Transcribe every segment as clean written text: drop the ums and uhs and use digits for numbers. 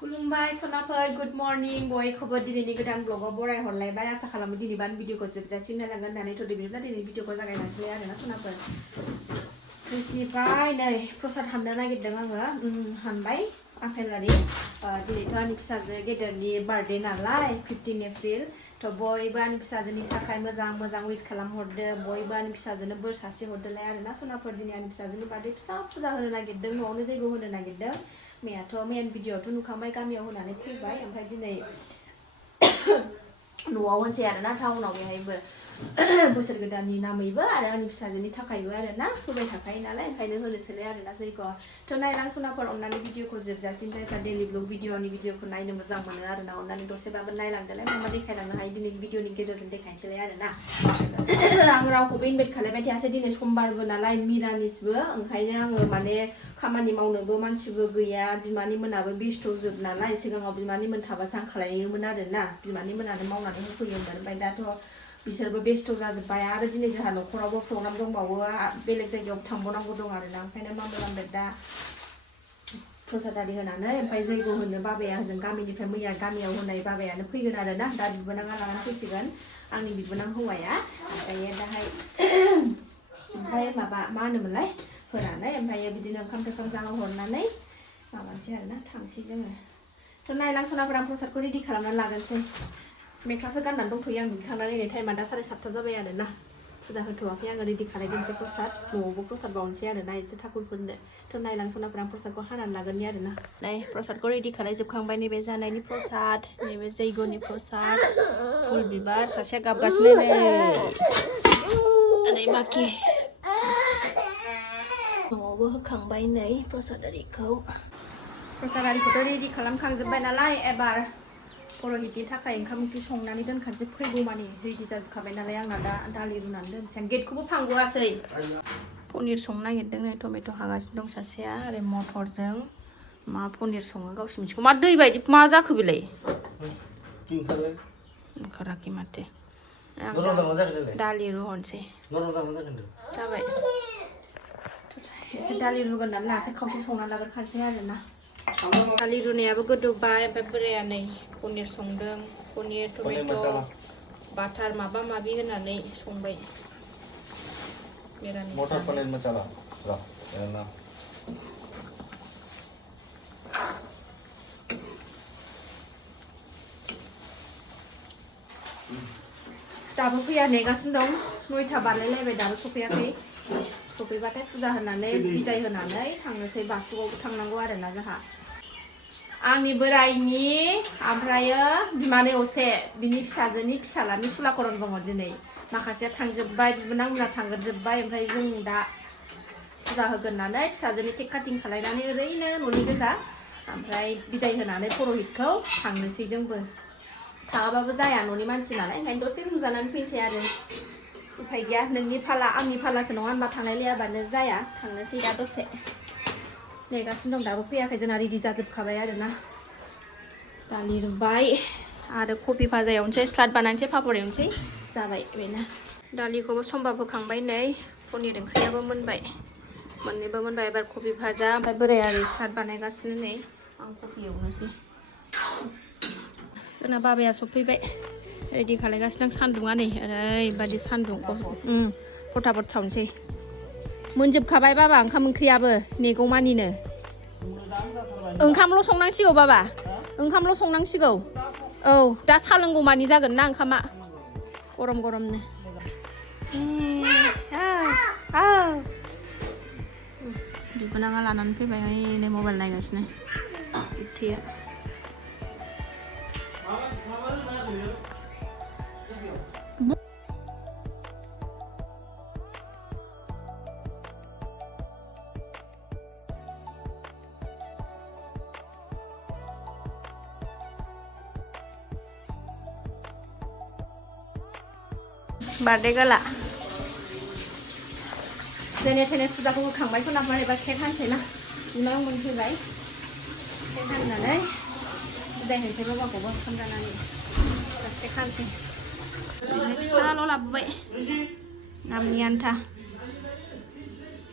खुलुमबाय सनाफोर good morning बयखौबो दिनैनि गोदान ब्लगाव बरायहरलायबाय आसा खालामो दिनै बान भिडिअखौ जोबजासिम नायलांगोन होननानै थ' बिदिब्ला दिनै भिडिअखौ जागायनोसै आरोना सनाफोर फ्रिजनिफ्राय नै प्रसाद हाननो नागिरदों आङो हानबाय आपेलारि दिनैथ' आंनि फिसाजो गेदेरनि बार्थडे नालाय 15 एप्रिल थ' बयबो आंनि फिसाजोनि थाखाय मोजां मोजां उइस खालामहरदो बयबो आंनि फिसाजोनो बोर सारस्रि हरदोलाय आरोना सनाफोर दिनै आंनि फिसाजोनि बार्थडे फिसा फुजा होनो नागिरदों न'आवनो जैग' होनो नागिरदों मेन भिडिअ'आवथ' नुखांबाय गामियाव होनानै फैबाय ओमफ्राय दिनै न'आव होनसै आरोना टाउनाव बेहायबो बोसोर गोदाननि नामैबो आरो आंनि फिसाजोनि थाखायबो आरोना होबाय थाखायो नालाय ओंखायनो होनोसैलाय आरोना जैग' थ' नायलां सनाफोर अननानै भिडिअ'खौ जोबजासिम जायफ्रा डेलि ब्लग भिडिअ'खौ नायनो मोजां मोनो आरोना अननानै दसेबाबो नायलांदोलाय मा देखायलांनो हायो दिनै भिडिअ'नि गेजेरजों देखायनोसैलाय आरोना आं रावखौबो इनभाइट खालामबाय थायासै दिनै समबारबो नालाय मिरामिसबो ओंखायनो आङो माने खामानि मावनोबो मानसिबो गैया बिमानि मोनाबो बेस्थ' जोब नालाय सिगाङाव बिमानि मोन थाबासो आं खालायोमोन आरोना बिमानि मोनानो मावनानै होफैयोमोन ओमफ्राय दाथ' बिसोरबो बेस्थ' जाजोब्बाय आरो दिनै जोंहा न'खरावबो प्रग्राम दंबावो बेलेग जायगायाव थांबावनांगौ दं आरोना ओंखायनो मामि दा प्रसाद आरि होनानै ओमफ्राय जैग' होनो बाबाया होजों गामिनिफ्राय मैया गामियाव होनाय बाबायानो फैगोन आरोना दा बिबोनाङा लानानै फैसिगोन आंनि बिबोनां हौवाया ओमफ्राय दाहाय ओमफ्राय माबा मा होनोमोनलाय होनानै ओमफ्राय बिदिनो ओंखाम थोखाम जाहोहरनानै माबानोसै आरोना थांसै जोङो थ' नायलां सनाफोर आं प्रसादखौ रेडि खालामनानै लागोनसै मेख्लासो गाननानै दंथ'यो आं दुगैखांनानै नै टाइमा दा 7:30 जाबाय आरोना फुजा होथ'वाखै आङो रेडि खालामदोंसै प्रसाद न'आवबो प्रसाद बावनोसै आरोना एसे थाकुरफोरनो थ' नायलां सनाफोर आं प्रसादखौ हानानै लागोननि आरोना नै प्रसादखौ रेडि खालामजोबखांबाय नैबे जानायनि प्रसाद नैबे जैग'नि प्रसाद फुल बिबार सासेया गाबगासिनो नै बाखि न'आवबो होखांबाय नै प्रसाद आरिखौथ' रेडि खालामखांजोब्बाय नालाय एबार परहितनि थाखाय ओंखाम ओंख्रि संनानै दोनखानोसै फैगौमानि रेडि जाजोबखाबाय नालाय आंना दा दालि रुनानै दोनसै आं गेटखौबो फांगुआसै पनिर संनो नागिरदों नै टमेट' हागासिनो दं सासेया ओरै मटरजों मा पनिर सङो गावसो मिथिगौ मा दै बायदि मा जाखो बेलाय ओंखाराखै माथो दालि रुहनोसै जाबाय एसे दालि रुगोन नालाय लासै खावसे संना लाग्रोखानोसै आरोना दालि रुनायाबो गोदौबाय ओमफ्राय बोराया नै पनिर संदों पनिर टमेट' बाटार माबा माबि होनानै संबाय मिरामिस मटर पनीर मसाला दाबो फैया नेगासिनो दं 9ता बारलायलायबाय दाबो सफैयाखै सफैबाथाय फुजा होनानै बिदाय होनानै थांनोसै बासुगावबो थांनांगौ आरोना जोंहा आंनि बोरायनि ओमफ्रायो बिमानै असे बिनि फिसाजोनि फिसालानि सुलाकरन दङ दिनै माखासेया थांजोब्बाय बिबोनांमोना थांग्रोजोब्बाय ओमफ्राय जों दा फुजा होगोन होननानै फिसाजोनि केक काटिं खालायनानै ओरैनो न'नि गोजा ओमफ्राय बिदाय होनानै परहितखौ थांनोसै जोंबो थाङाबाबो जाया न'नि मानसि नालाय ओंखायनो दसे नुजानानै फैसै आरो उफाय गैया नोंनि फाला आंनि फालासो नङा होनबा थांलायलायाबानो जाया थांनोसै दा दसे नेगासिनो दं दाबो फैयाखै जोंना रेडि जाजोबखाबाय आरोना दालि रुबाय आरो कफि भाजा एवनोसै स्लाद बानायनोसै पापर एवनोसै जाबाय बेनो दालिखौबो समबार होखांबाय नै पनिर ओंख्रियाबो मोनबाय मोननैबो मोनबाय एबार कफि भाजा ओमफ्राय बोराया ओरै स्लाद बानायगासिनो नै आं कफि एवनोसै जोंना बाबाया सफैबाय रेडि खालायगासिनो दं सान्दुङा नै ओरैबादि सान्दुं फटाफट सावनोसै मोनजोबखाबाय बाबा ओंखाम ओंख्रियाबो नेगौमानिनो ओंखामल' संनांसिगौ बाबा ओंखामल' संनांसिगौ औ दा सा लोंगौमानि जागोन ना ओंखामा गरम गरमनो बिबोनाङा लानानै फैबाय नै मबाइल नायगासिनो बिबथैया बार्थडे गाला जेने थेने फुजाखौ होखांबाय सनाफोर एबार केक हानसै ना बिनाव मोनफैबाय केक हाननानै बिदाय होनसै बाबाखौबो ओंखाम जानानै केक हानसै बिदिनो फिसाल' लाबोबाय नामनि आन्था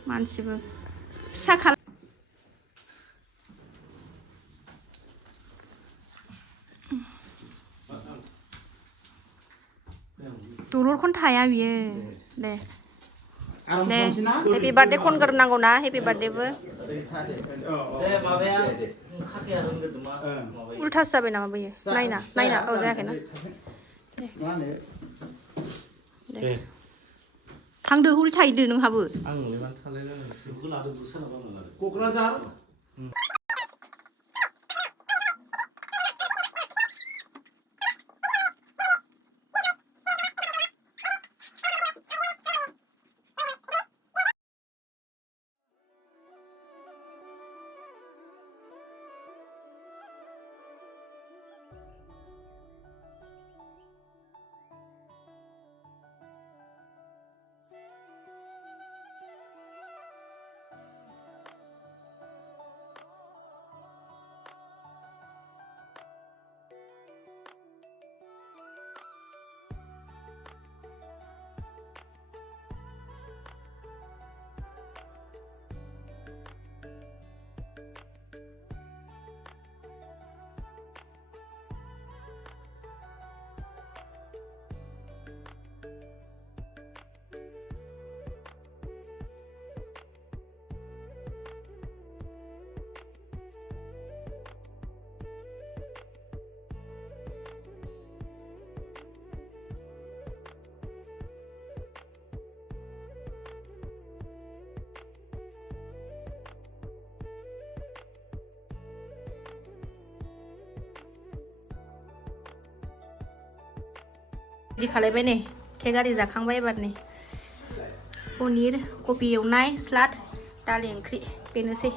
मानसिबो फिसा दलर खन थाया बियो दे आराम दे खालामसै ना हेपि बार्थडे खनग्रोनांगौ ना हेपि बार्थडेबो दे माबाया खाखाया होनग्रोदो मा माबायो उल्थासो जाबाय नामा बैयो नायना औ जायाखैना मा होनो दे थांदो हरै थाहैदो नोंहाबो आं नोंलाय मानो थालायलाङो बेखौ लादो सोरनाबा लादो क'क्राझार रेडि खालायबाय नै केक आरि जाखांबाय एबारनि पनिर कबि एवनाय स्लाद दालि ओंख्रि बेनोसै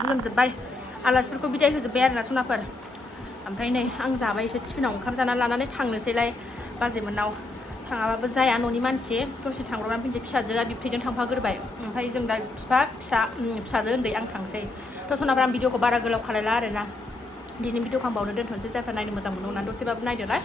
बुंजोब्बाय आलासिफोरखौ बिदाय होजोब्बाय आरोना सनाफोर ओमफ्राय नै आं जाबाय एसे टिफिनाव ओंखाम जाना लानानै थांनोसैलाय बाजैमोननाव थाङाबाबो जाया न'नि मानसि दसे थांब्रबनानै फैनोसै फिसाजोआ बिबथैजों थांफाग्रोबाय ओमफ्राय जों दा फिसाजो उन्दै आं थांसै थ' सनाफोर आं भिडिअखौ बारा गोलाव खालायला आरोना दिनै भिडिअखौ आं बावनो दोनथ'नोसै जायफ्रा नायनो मोजां मोनो होननानै दसेबाबो नायदोलाय